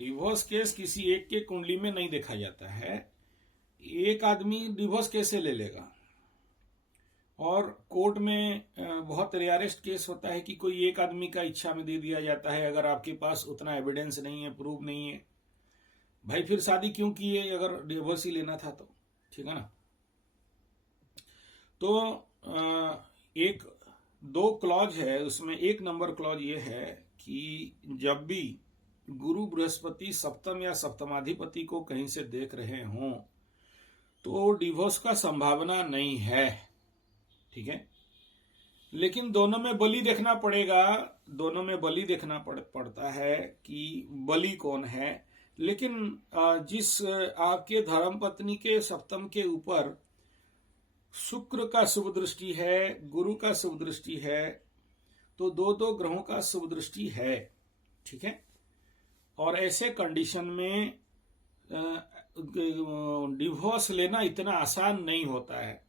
Divorce case किसी एक के कुंडली में नहीं देखा जाता है। एक आदमी डिवोर्स कैसे ले लेगा? और कोर्ट में बहुत रेयरेस्ट केस होता है कि कोई एक आदमी का इच्छा में दे दिया जाता है, अगर आपके पास उतना एविडेंस नहीं है, प्रूफ नहीं है। भाई फिर शादी क्यों की है अगर डिवोर्स ही लेना था तो? ठीक है ना। तो एक दो क्लॉज है उसमें। एक नंबर क्लॉज ये है कि जब भी गुरु बृहस्पति सप्तम या सप्तमाधिपति को कहीं से देख रहे हों तो डिवोर्स का संभावना नहीं है। ठीक है, लेकिन दोनों में बलि देखना पड़ेगा। दोनों में बलि देखना पड़ता है कि बलि कौन है। लेकिन जिस आपके धर्मपत्नी के सप्तम के ऊपर शुक्र का शुभ दृष्टि है, गुरु का शुभ दृष्टि है, तो दो दो ग्रहों का शुभ दृष्टि है। ठीक है, और ऐसे कंडीशन में डिवोर्स लेना इतना आसान नहीं होता है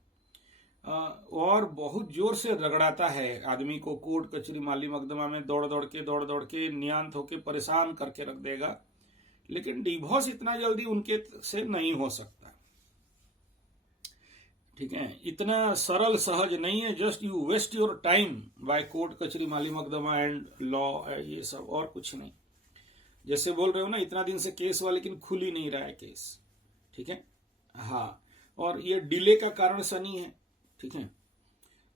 और बहुत जोर से रगड़ाता है आदमी को। कोर्ट कचहरी माली मकदमा में दौड़ दौड़ के नियांत होके परेशान करके रख देगा। लेकिन डिवोर्स इतना जल्दी उनके से नहीं हो सकता। ठीक है, इतना सरल सहज नहीं है। Just you waste your time by court कचहरी माली मकदमा एंड लॉ, ये सब और कुछ नहीं। जैसे बोल रहे हो ना, इतना दिन से केस हुआ लेकिन खुल ही नहीं रहा है केस। ठीक है, हाँ, और ये डिले का कारण शनि है। ठीक है,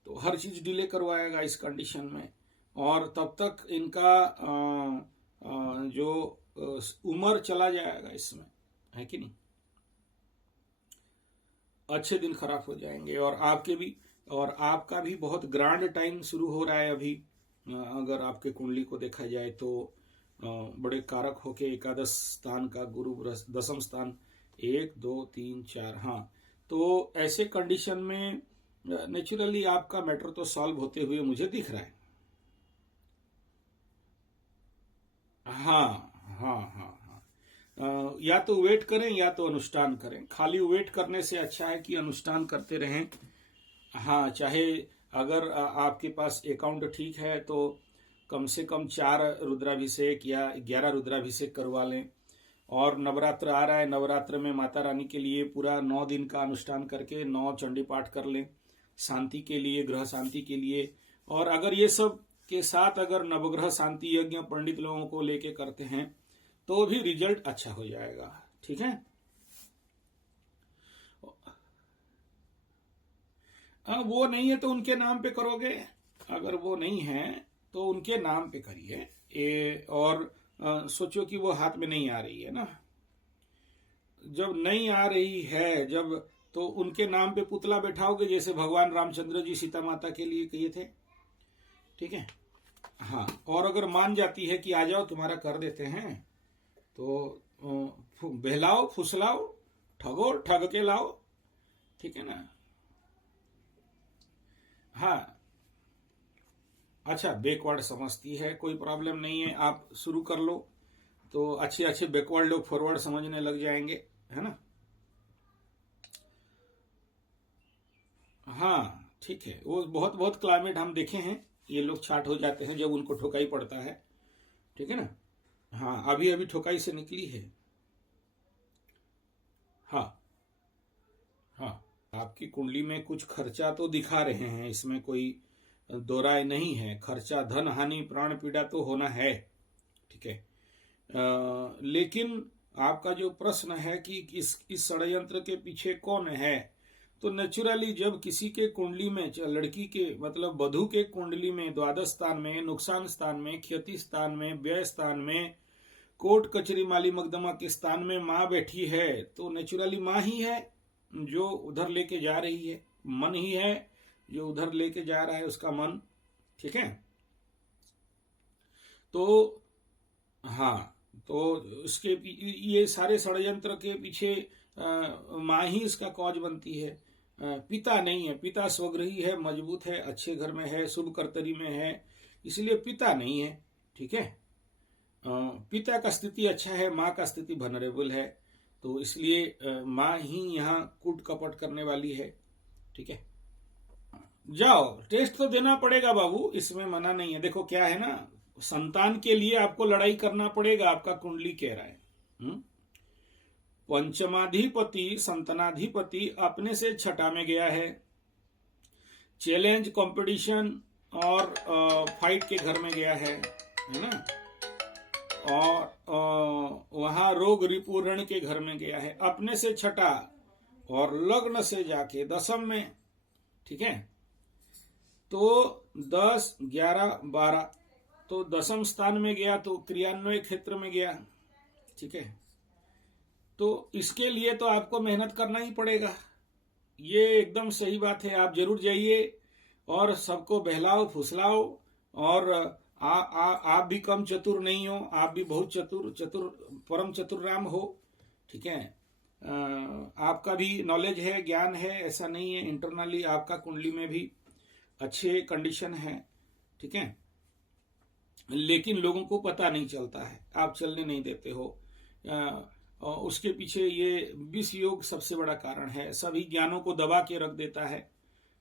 तो हर चीज डिले करवाएगा इस कंडीशन में। और तब तक इनका जो उम्र चला जाएगा इसमें, है कि नहीं। अच्छे दिन खराब हो जाएंगे और आपके भी, और आपका भी बहुत ग्रांड टाइम शुरू हो रहा है अभी। अगर आपके कुंडली को देखा जाए तो बड़े कारक होके एकादश स्थान का गुरु दसम स्थान 1 2 3 4, हाँ, तो ऐसे कंडीशन में नेचुरली आपका मैटर तो सॉल्व होते हुए मुझे दिख रहा है। हाँ हाँ हाँ हाँ, या तो वेट करें या तो अनुष्ठान करें। खाली वेट करने से अच्छा है कि अनुष्ठान करते रहें। हाँ, चाहे अगर आपके पास अकाउंट ठीक है तो कम से कम 4 रुद्राभिषेक या 11 रुद्राभिषेक करवा लें। और नवरात्र आ रहा है, नवरात्र में माता रानी के लिए पूरा 9 दिन का अनुष्ठान करके 9 चंडी पाठ कर लें, शांति के लिए, ग्रह शांति के लिए। और अगर ये सब के साथ अगर नवग्रह शांति यज्ञ पंडित लोगों को लेके करते हैं तो भी रिजल्ट अच्छा हो जाएगा। ठीक है, वो नहीं है तो उनके नाम पे करोगे। अगर वो नहीं है तो उनके नाम पे करिए। और सोचो कि वो हाथ में नहीं आ रही है ना। जब नहीं आ रही है, जब, तो उनके नाम पे पुतला बैठाओगे, जैसे भगवान रामचंद्र जी सीता माता के लिए किए थे। ठीक है, हाँ, और अगर मान जाती है कि आ जाओ तुम्हारा कर देते हैं तो बहलाओ, फुसलाओ, ठगो, ठग के लाओ। ठीक है ना। हाँ, अच्छा, बैकवर्ड समझती है, कोई प्रॉब्लम नहीं है, आप शुरू कर लो तो अच्छे अच्छे बैकवर्ड लोग फॉरवर्ड समझने लग जाएंगे, है ना। हाँ ठीक है, वो बहुत बहुत क्लाइमेट हम देखे हैं, ये लोग छाट हो जाते हैं जब उनको ठोकाई पड़ता है। ठीक है ना। हाँ, अभी अभी ठोकाई से निकली है। हाँ हाँ, आपकी कुंडली में कुछ खर्चा तो दिखा रहे हैं, इसमें कोई दो राय नहीं है। खर्चा, धन हानि, प्राण पीड़ा तो होना है। ठीक है, लेकिन आपका जो प्रश्न है कि इस षड्यंत्र के पीछे कौन है, तो नेचुरली जब किसी के कुंडली में, लड़की के मतलब वधु के कुंडली में द्वादश स्थान में, नुकसान स्थान में, क्षति स्थान में, व्यय स्थान में, कोर्ट कचहरी माली मकदमा के स्थान में माँ बैठी है, तो नेचुरली माँ ही है जो उधर लेके जा रही है। मन ही है जो उधर लेके जा रहा है, उसका मन। ठीक है, तो हाँ, तो उसके ये सारे षड्यंत्र के पीछे माँ ही इसका कॉज बनती है। पिता नहीं है। पिता स्वगृही है, मजबूत है, अच्छे घर में है, शुभ कर्तरी में है, इसलिए पिता नहीं है। ठीक है, पिता का स्थिति अच्छा है, माँ का स्थिति वनरेबल है, तो इसलिए माँ ही यहाँ कूट कपट करने वाली है। ठीक है, जाओ टेस्ट तो देना पड़ेगा बाबू, इसमें मना नहीं है। देखो क्या है ना, संतान के लिए आपको लड़ाई करना पड़ेगा, आपका कुंडली कह रहा है। पंचमाधिपति संतानाधिपति अपने से छठा में गया है, चैलेंज कंपटीशन और फाइट के घर में गया है ना, और वहां रोग रिपु ऋण के घर में गया है, अपने से छठा और लग्न से जाके दसम में। ठीक है, तो 10, 11, 12 तो दसम स्थान में गया, तो क्रियान्वय क्षेत्र में गया। ठीक है, तो इसके लिए तो आपको मेहनत करना ही पड़ेगा, ये एकदम सही बात है। आप जरूर जाइए और सबको बहलाओ फुसलाओ, और आप भी कम चतुर नहीं हो, आप भी बहुत चतुर परम चतुर्राम हो। ठीक है, आपका भी नॉलेज है, ज्ञान है, ऐसा नहीं है। इंटरनली आपका कुंडली में भी अच्छे कंडीशन है। ठीक है, लेकिन लोगों को पता नहीं चलता है, आप चलने नहीं देते हो। उसके पीछे ये विष योग सबसे बड़ा कारण है, सभी ज्ञानों को दबा के रख देता है।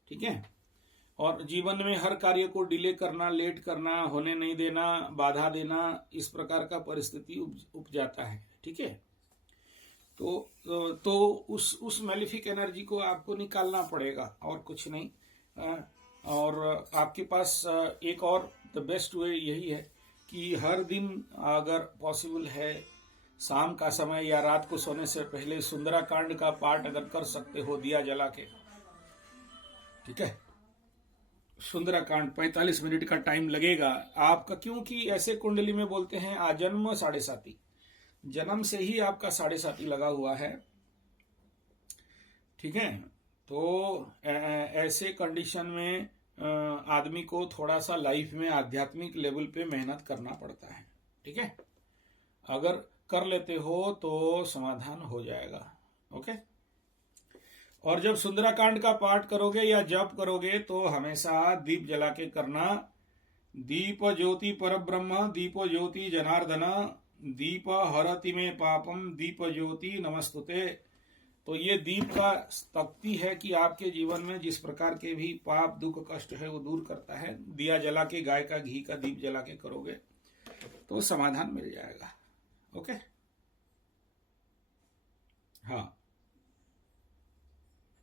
ठीक है, और जीवन में हर कार्य को डिले करना, लेट करना, होने नहीं देना, बाधा देना, इस प्रकार का परिस्थिति उपजाता है। ठीक है, तो उस मैलिफिक एनर्जी को आपको निकालना पड़ेगा, और कुछ नहीं। और आपके पास एक और द बेस्ट वे यही है कि हर दिन अगर पॉसिबल है, शाम का समय या रात को सोने से पहले सुंदराकांड का पाठ अगर कर सकते हो दिया जला के। ठीक है, सुंदराकांड 45 मिनट का टाइम लगेगा आपका, क्योंकि ऐसे कुंडली में बोलते हैं आजन्म 7.5, जन्म से ही आपका 7.5 लगा हुआ है। ठीक है, तो ऐसे कंडीशन में आदमी को थोड़ा सा लाइफ में आध्यात्मिक लेवल पे मेहनत करना पड़ता है। ठीक है, अगर कर लेते हो तो समाधान हो जाएगा। ओके, और जब सुंदराकांड का पाठ करोगे या जप करोगे तो हमेशा दीप जला के करना। दीप ज्योति परब्रह्म, दीप ज्योति जनार्दन, दीप हरति में पापम, दीप ज्योति नमस्तुते। तो ये दीप का शक्ति है कि आपके जीवन में जिस प्रकार के भी पाप दुख कष्ट है वो दूर करता है। दिया जला के, गाय का घी का दीप जला के करोगे तो समाधान मिल जाएगा। ओके, हाँ,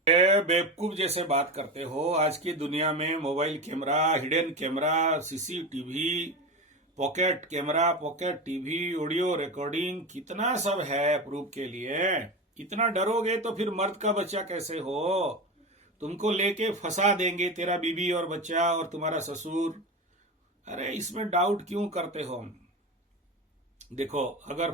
बेवकूफ जैसे बात करते हो। आज की दुनिया में mobile camera, hidden camera, CCTV, pocket camera, pocket TV, audio recording, कितना सब है प्रूफ के लिए। इतना डरोगे तो फिर मर्द का बच्चा कैसे हो? तुमको लेके फंसा देंगे, तेरा बीबी और बच्चा और तुम्हारा ससुर। अरे इसमें डाउट क्यों करते हो? देखो, अगर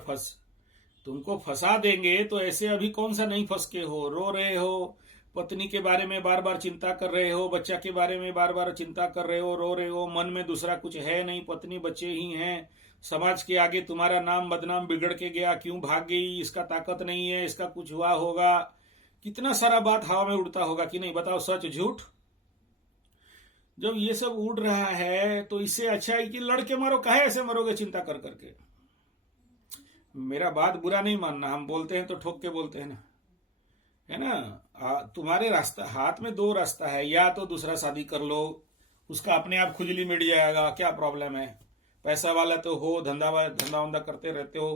तुमको फंसा देंगे तो ऐसे अभी कौन सा नहीं फंस के हो, रो रहे हो, पत्नी के बारे में बार बार चिंता कर रहे हो, बच्चा के बारे में बार बार चिंता कर रहे हो, रो रहे हो, मन में दूसरा कुछ है नहीं, पत्नी बच्चे ही हैं। समाज के आगे तुम्हारा नाम बदनाम बिगड़ के गया, क्यों भाग गई, इसका ताकत नहीं है, इसका कुछ हुआ होगा, कितना सारा बात हवा में उड़ता होगा कि नहीं? बताओ, सच झूठ? जब ये सब उड़ रहा है तो इससे अच्छा है कि लड़के मरो। काहे ऐसे मरोगे चिंता कर करके? मेरा बात बुरा नहीं मानना, हम बोलते हैं तो ठोक के बोलते हैं ना, है ना। तुम्हारे रास्ता, हाथ में 2 रास्ता है, या तो दूसरा शादी कर लो, उसका अपने आप खुजली मिट जाएगा, क्या प्रॉब्लम है? पैसा वाला तो हो, धंधा वंदा करते रहते हो,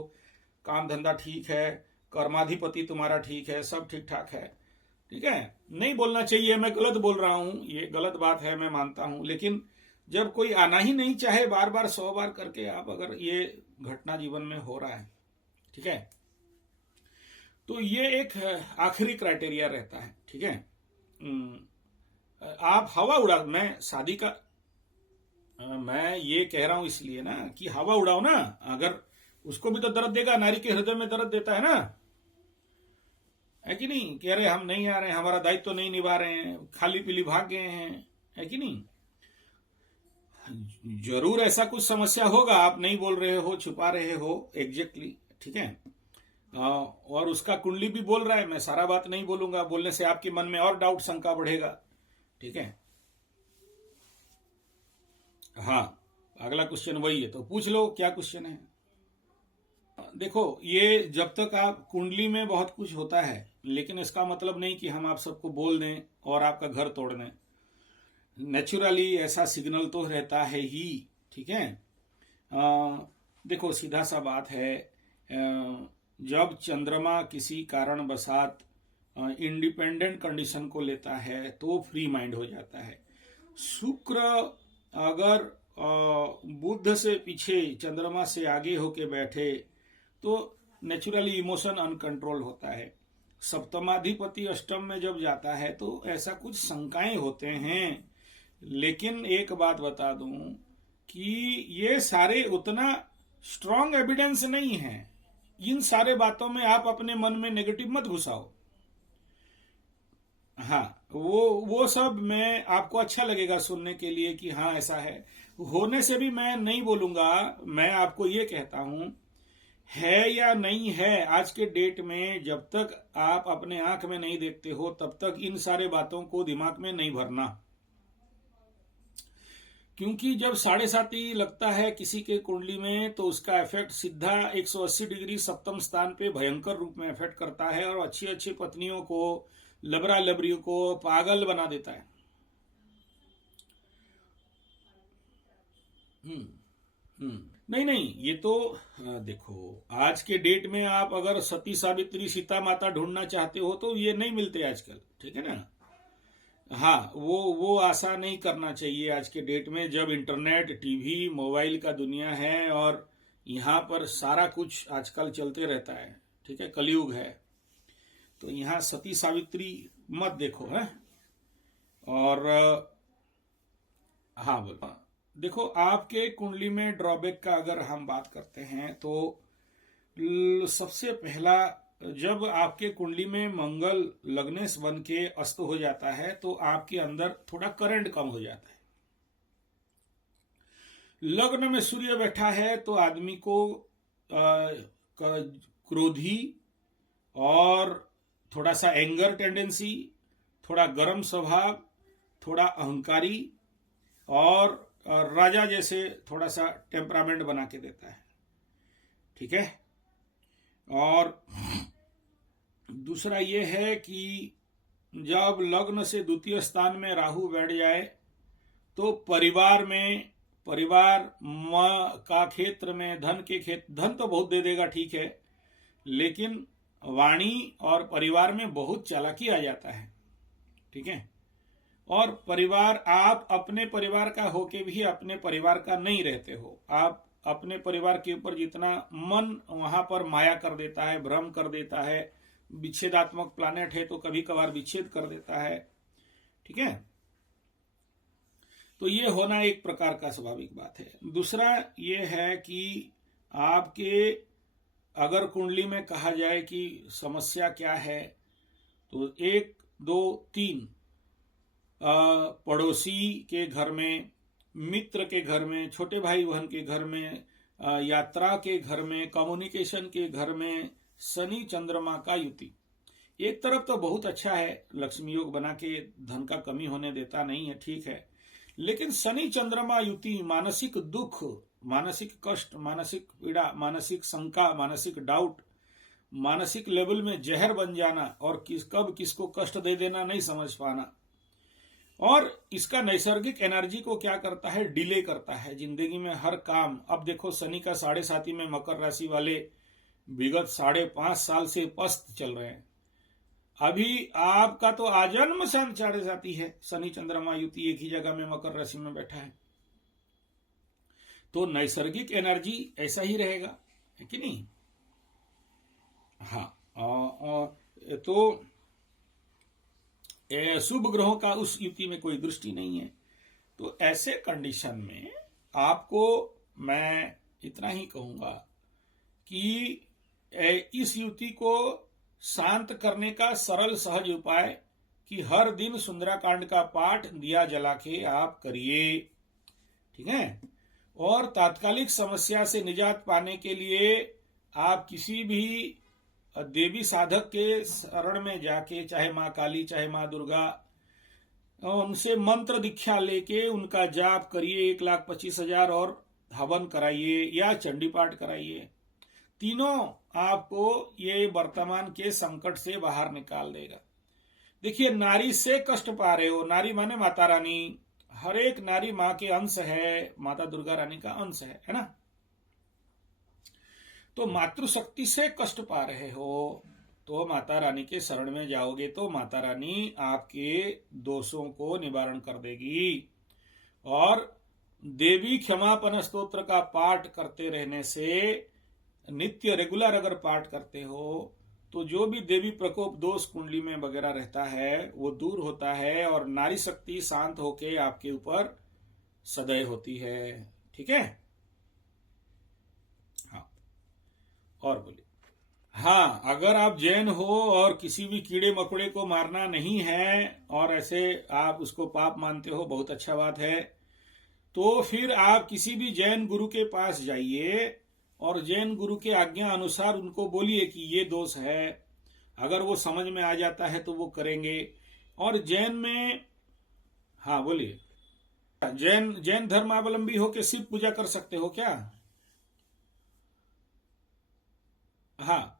काम धंधा ठीक है, कर्माधिपति तुम्हारा ठीक है, सब ठीक ठाक है। ठीक है, नहीं बोलना चाहिए, मैं गलत बोल रहा हूं, ये गलत बात है, मैं मानता हूं। लेकिन जब कोई आना ही नहीं चाहे, बार बार 100 बार करके आप, अगर ये घटना जीवन में हो रहा है, ठीक है, तो ये एक आखिरी क्राइटेरिया रहता है। ठीक है, आप हवा उड़ा, मैं शादी का मैं ये कह रहा हूं इसलिए ना कि हवा उड़ाओ ना, अगर उसको भी तो दर्द देगा, नारी के हृदय में दर्द देता है ना, है कि नहीं? कह रहे हम नहीं आ रहे हैं, हमारा दायित्व तो नहीं निभा रहे हैं, खाली पीली भाग गए हैं, है कि नहीं? जरूर ऐसा कुछ समस्या होगा, आप नहीं बोल रहे हो, छुपा रहे हो, एग्जैक्टली। ठीक है, और उसका कुंडली भी बोल रहा है। मैं सारा बात नहीं बोलूंगा, बोलने से आपके मन में और डाउट शंका बढ़ेगा। ठीक है, हाँ, अगला क्वेश्चन वही है, तो पूछ लो क्या क्वेश्चन है। देखो, ये जब तक आप कुंडली में बहुत कुछ होता है, लेकिन इसका मतलब नहीं कि हम आप सबको बोल दें और आपका घर तोड़ दें। नेचुरली ऐसा सिग्नल तो रहता है ही। ठीक है, देखो सीधा सा बात है, जब चंद्रमा किसी कारणवशात इंडिपेंडेंट कंडीशन को लेता है तो फ्री माइंड हो जाता है। शुक्र अगर बुध से पीछे चंद्रमा से आगे होके बैठे तो नेचुरली इमोशन अनकंट्रोल होता है। सप्तमाधिपति अष्टम में जब जाता है तो ऐसा कुछ शंकाएं होते हैं, लेकिन एक बात बता दूं कि ये सारे उतना स्ट्रांग एविडेंस नहीं है। इन सारे बातों में आप अपने मन में नेगेटिव मत घुसाओ। हाँ, वो सब मैं आपको अच्छा लगेगा सुनने के लिए कि हाँ ऐसा है, होने से भी मैं नहीं बोलूंगा। मैं आपको ये कहता हूं, है या नहीं है, आज के डेट में जब तक आप अपने आंख में नहीं देखते हो तब तक इन सारे बातों को दिमाग में नहीं भरना। क्योंकि जब 7.5 लगता है किसी के कुंडली में तो उसका इफेक्ट सीधा 180 डिग्री सप्तम स्थान पे भयंकर रूप में इफेक्ट करता है और अच्छी अच्छी पत्नियों को, लबरा लबरियों को पागल बना देता है। नहीं, ये तो देखो, आज के डेट में आप अगर सती सावित्री सीता माता ढूंढना चाहते हो तो ये नहीं मिलते आजकल, ठीक है ना। हाँ, वो आशा नहीं करना चाहिए आज के डेट में, जब इंटरनेट, टीवी, मोबाइल का दुनिया है और यहाँ पर सारा कुछ आजकल चलते रहता है, ठीक है, कलयुग है। तो यहाँ सती सावित्री मत देखो है। और हाँ बोलो, देखो आपके कुंडली में ड्रॉबैक का अगर हम बात करते हैं तो सबसे पहला, जब आपके कुंडली में मंगल लग्नेश बन के अस्त हो जाता है तो आपके अंदर थोड़ा करंट कम हो जाता है। लग्न में सूर्य बैठा है तो आदमी को क्रोधी और थोड़ा सा एंगर टेंडेंसी, थोड़ा गर्म स्वभाव, थोड़ा अहंकारी और राजा जैसे थोड़ा सा टेम्परामेंट बना के देता है, ठीक है। और दूसरा ये है कि जब लग्न से द्वितीय स्थान में राहु बैठ जाए तो परिवार का क्षेत्र में, धन तो बहुत दे देगा, ठीक है, लेकिन वाणी और परिवार में बहुत चालाकी आ जाता है, ठीक है। और परिवार, आप अपने परिवार का होके भी अपने परिवार का नहीं रहते हो। आप अपने परिवार के ऊपर जितना मन वहां पर माया कर देता है, भ्रम कर देता है, विच्छेदात्मक प्लानेट है तो कभी कभार विच्छेद कर देता है, ठीक है। तो ये होना एक प्रकार का स्वाभाविक बात है। दूसरा ये है कि आपके अगर कुंडली में कहा जाए कि समस्या क्या है, तो 1, 2, 3 पड़ोसी के घर में, मित्र के घर में, छोटे भाई बहन के घर में, यात्रा के घर में, कम्युनिकेशन के घर में शनि चंद्रमा का युति एक तरफ तो बहुत अच्छा है, लक्ष्मी योग बना के धन का कमी होने देता नहीं है, ठीक है, लेकिन शनि चंद्रमा युति मानसिक दुख, मानसिक कष्ट, मानसिक पीड़ा, मानसिक शंका, मानसिक डाउट, मानसिक लेवल में जहर बन जाना और कब किसको कष्ट दे देना नहीं समझ पाना। और इसका नैसर्गिक एनर्जी को क्या करता है, डिले करता है जिंदगी में हर काम। अब देखो शनि का 7.5 में मकर राशि वाले विगत 5.5 साल से पस्त चल रहे हैं। अभी आपका तो आजन्म सन 7.5 है, शनि चंद्रमा युति एक ही जगह में मकर राशि में बैठा है, तो नैसर्गिक एनर्जी ऐसा ही रहेगा, है कि नहीं। हाँ, तो शुभ ग्रहों का उस युति में कोई दृष्टि नहीं है। तो ऐसे कंडीशन में आपको मैं इतना ही कहूंगा कि इस युति को शांत करने का सरल सहज उपाय कि हर दिन सुंदराकांड का पाठ दिया जला के आप करिए, ठीक है। और तात्कालिक समस्या से निजात पाने के लिए आप किसी भी देवी साधक के शरण में जाके, चाहे माँ काली चाहे माँ दुर्गा, उनसे मंत्र दीक्षा लेके उनका जाप करिए, 1,25,000 और हवन कराइए या चंडी पाठ कराइए। तीनों आपको ये वर्तमान के संकट से बाहर निकाल देगा। देखिए, नारी से कष्ट पा रहे हो, नारी माने माता रानी, हर एक नारी माँ के अंश है, माता दुर्गा रानी का अंश है ना। तो मातृशक्ति से कष्ट पा रहे हो तो माता रानी के शरण में जाओगे तो माता रानी आपके दोषों को निवारण कर देगी। और देवी क्षमापन स्तोत्र का पाठ करते रहने से, नित्य रेगुलर अगर पाठ करते हो तो जो भी देवी प्रकोप दोष कुंडली में वगैरह रहता है वो दूर होता है और नारी शक्ति शांत होके आपके ऊपर सदैव होती है। ठीक है। हाँ, और बोलिए। हाँ, अगर आप जैन हो और किसी भी कीड़े मकोड़े को मारना नहीं है और ऐसे आप उसको पाप मानते हो, बहुत अच्छा बात है। तो फिर आप किसी भी जैन गुरु के पास जाइए और जैन गुरु के आज्ञा अनुसार उनको बोलिए कि ये दोष है। अगर वो समझ में आ जाता है तो वो करेंगे। और जैन में, हाँ बोलिए, जैन धर्मावलंबी हो के शिव पूजा कर सकते हो क्या? हाँ,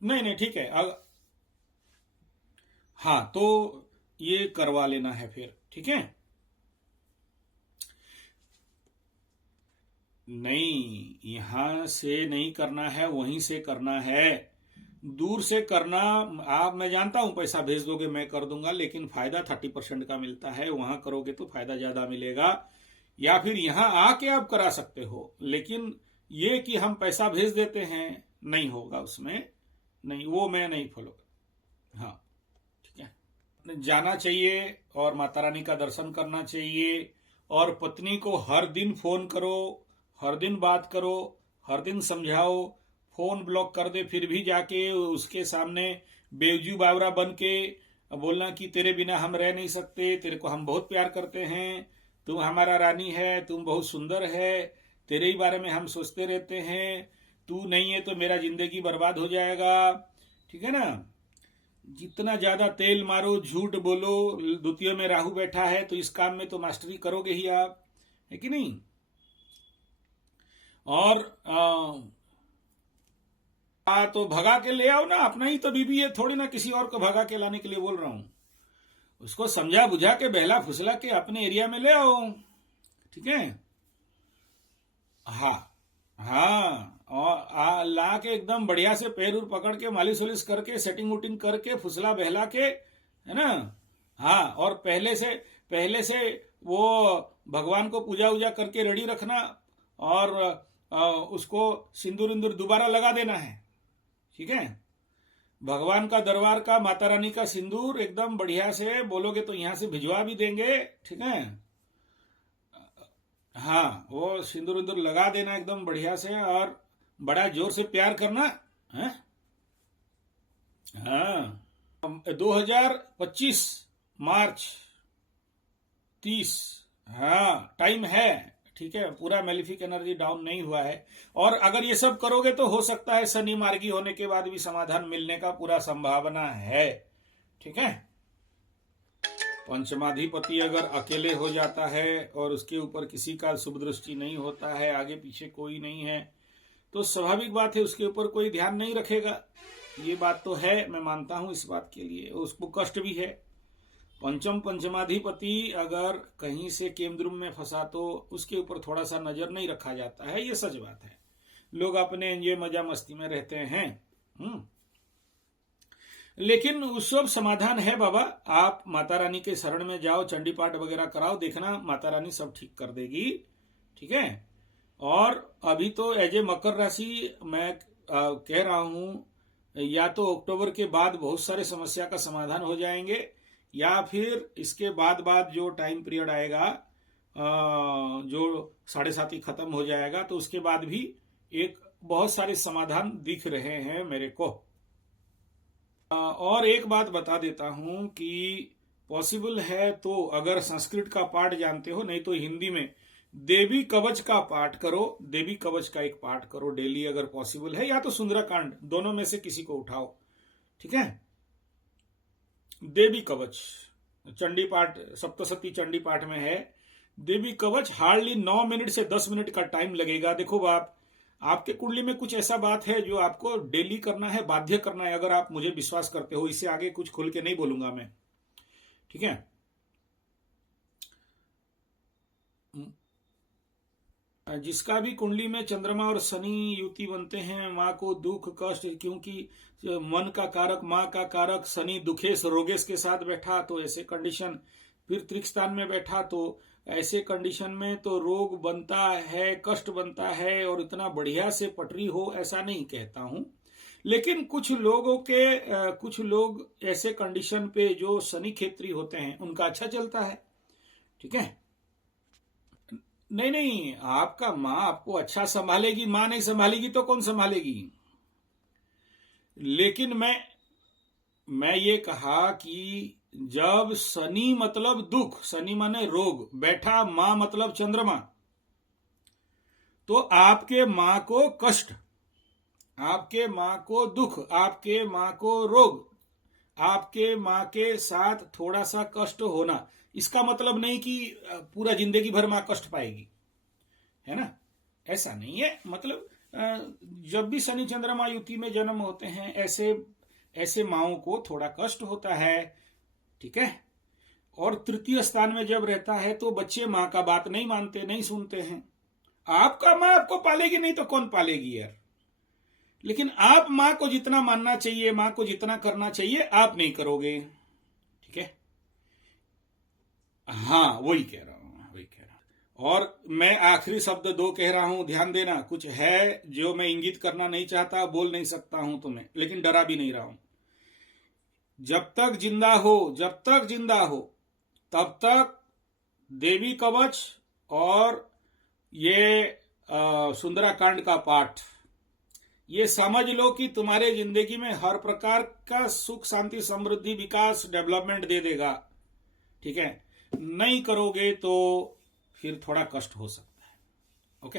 नहीं नहीं, ठीक है। हाँ, तो ये करवा लेना है फिर। ठीक है। नहीं, यहां से नहीं करना है, वहीं से करना है। दूर से करना, आप, मैं जानता हूं पैसा भेज दोगे मैं कर दूंगा, लेकिन फायदा 30% का मिलता है। वहां करोगे तो फायदा ज्यादा मिलेगा। या फिर यहां आके आप करा सकते हो, लेकिन ये कि हम पैसा भेज देते हैं, नहीं होगा उसमें। नहीं, वो मैं नहीं फॉलो। हाँ, ठीक है। जाना चाहिए और माता रानी का दर्शन करना चाहिए। और पत्नी को हर दिन फोन करो, हर दिन बात करो, हर दिन समझाओ। फोन ब्लॉक कर दे फिर भी जाके उसके सामने बेवजू बावरा बन के बोलना कि तेरे बिना हम रह नहीं सकते, तेरे को हम बहुत प्यार करते हैं, तुम हमारा रानी है, तुम बहुत सुंदर है, तेरे ही बारे में हम सोचते रहते हैं, तू नहीं है तो मेरा जिंदगी बर्बाद हो जाएगा। ठीक है ना। जितना ज्यादा तेल मारो, झूठ बोलो, द्वितीय में राहु बैठा है तो इस काम में तो मास्टरी करोगे ही आप, है कि नहीं। और तो भगा के ले आओ ना, अपना ही तो बीबी है, थोड़ी ना किसी और को भगा के लाने के लिए बोल रहा हूं। उसको समझा बुझा के बहला फुसला के अपने एरिया में ले आओ। ठीक है। हाँ हाँ, और ला के एकदम बढ़िया से पैर उर पकड़ के मालिश वालिश करके सेटिंग वुटिंग करके फुसला बहला के, है ना। हाँ, और पहले से वो भगवान को पूजा वूजा करके रेडी रखना और उसको सिंदूर इंदूर दोबारा लगा देना है। ठीक है। भगवान का दरबार का, माता रानी का सिंदूर एकदम बढ़िया से बोलोगे तो यहां से भिजवा भी देंगे। ठीक है। हाँ, वो सिंदूर इंदूर लगा देना एकदम बढ़िया से और बड़ा जोर से प्यार करना है। हाँ, 2025 मार्च 30। हाँ, टाइम है। ठीक है, पूरा मेलिफिक एनर्जी डाउन नहीं हुआ है। और अगर ये सब करोगे तो हो सकता है शनि मार्गी होने के बाद भी समाधान मिलने का पूरा संभावना है। ठीक है। पंचमाधिपति अगर अकेले हो जाता है और उसके ऊपर किसी का शुभ दृष्टि नहीं होता है, आगे पीछे कोई नहीं है, तो स्वाभाविक बात है उसके ऊपर कोई ध्यान नहीं रखेगा। ये बात तो है, मैं मानता हूं इस बात के लिए, उसको कष्ट भी है। पंचमाधिपति अगर कहीं से केंद्रुम में फंसा तो उसके ऊपर थोड़ा सा नजर नहीं रखा जाता है, ये सच बात है। लोग अपने एंजॉय मजा मस्ती में रहते हैं। लेकिन उस सब समाधान है बाबा। आप माता रानी के शरण में जाओ, चंडी पाठ वगैरह कराओ, देखना माता रानी सब ठीक कर देगी। ठीक है। और अभी तो एज ए मकर राशि मैं कह रहा हूं, या तो अक्टूबर के बाद बहुत सारे समस्या का समाधान हो जाएंगे, या फिर इसके बाद जो टाइम पीरियड आएगा, जो 7.5 खत्म हो जाएगा, तो उसके बाद भी एक बहुत सारे समाधान दिख रहे हैं मेरे को। और एक बात बता देता हूं कि पॉसिबल है तो अगर संस्कृत का पाठ जानते हो, नहीं तो हिंदी में देवी कवच का पाठ करो। देवी कवच का एक पाठ करो डेली अगर पॉसिबल है, या तो सुंदरकांड, दोनों में से किसी को उठाओ। ठीक है। देवी कवच चंडी पाठ, सप्तशती चंडी पाठ में है देवी कवच। हार्डली 9 मिनट से 10 मिनट का टाइम लगेगा। देखो बाप, आपके कुंडली में कुछ ऐसा बात है जो आपको डेली करना है, बाध्य करना है। अगर आप मुझे विश्वास करते हो, इससे आगे कुछ खुल के नहीं बोलूंगा मैं। ठीक है। जिसका भी कुंडली में चंद्रमा और शनि युति बनते हैं, माँ को दुख कष्ट, क्योंकि मन का कारक, माँ का कारक शनि दुखेश रोगेश के साथ बैठा, तो ऐसे कंडीशन, फिर त्रिक स्थान में बैठा, तो ऐसे कंडीशन में तो रोग बनता है, कष्ट बनता है, और इतना बढ़िया से पटरी हो ऐसा नहीं कहता हूं। लेकिन कुछ लोग ऐसे कंडीशन पे जो शनि क्षेत्री होते हैं उनका अच्छा चलता है। ठीक है, नहीं, आपका माँ आपको अच्छा संभालेगी, माँ नहीं संभालेगी तो कौन संभालेगी। लेकिन मैं ये कहा कि जब शनि मतलब दुख, शनि माने रोग, बैठा माँ मतलब चंद्रमा, तो आपके माँ को कष्ट, आपके माँ को दुख, आपके माँ को रोग, आपके माँ के साथ थोड़ा सा कष्ट होना, इसका मतलब नहीं कि पूरा जिंदगी भर माँ कष्ट पाएगी, है ना, ऐसा नहीं है। मतलब जब भी शनि चंद्रमा युति में जन्म होते हैं, ऐसे माओं को थोड़ा कष्ट होता है। ठीक है, और तृतीय स्थान में जब रहता है तो बच्चे माँ का बात नहीं मानते, नहीं सुनते हैं। आपका माँ आपको पालेगी नहीं तो कौन पालेगी यार। लेकिन आप माँ को जितना मानना चाहिए, माँ को जितना करना चाहिए, आप नहीं करोगे। ठीक है, हाँ वही कह रहा हूं। और मैं आखिरी शब्द 2 कह रहा हूं, ध्यान देना। कुछ है जो मैं इंगित करना नहीं चाहता, बोल नहीं सकता हूं तुम्हें, लेकिन डरा भी नहीं रहा हूं। जब तक जिंदा हो तब तक देवी कवच और ये सुंदराकांड का पाठ, ये समझ लो कि तुम्हारे जिंदगी में हर प्रकार का सुख शांति समृद्धि विकास डेवलपमेंट दे देगा। ठीक है, नहीं करोगे तो फिर थोड़ा कष्ट हो सकता है। ओके।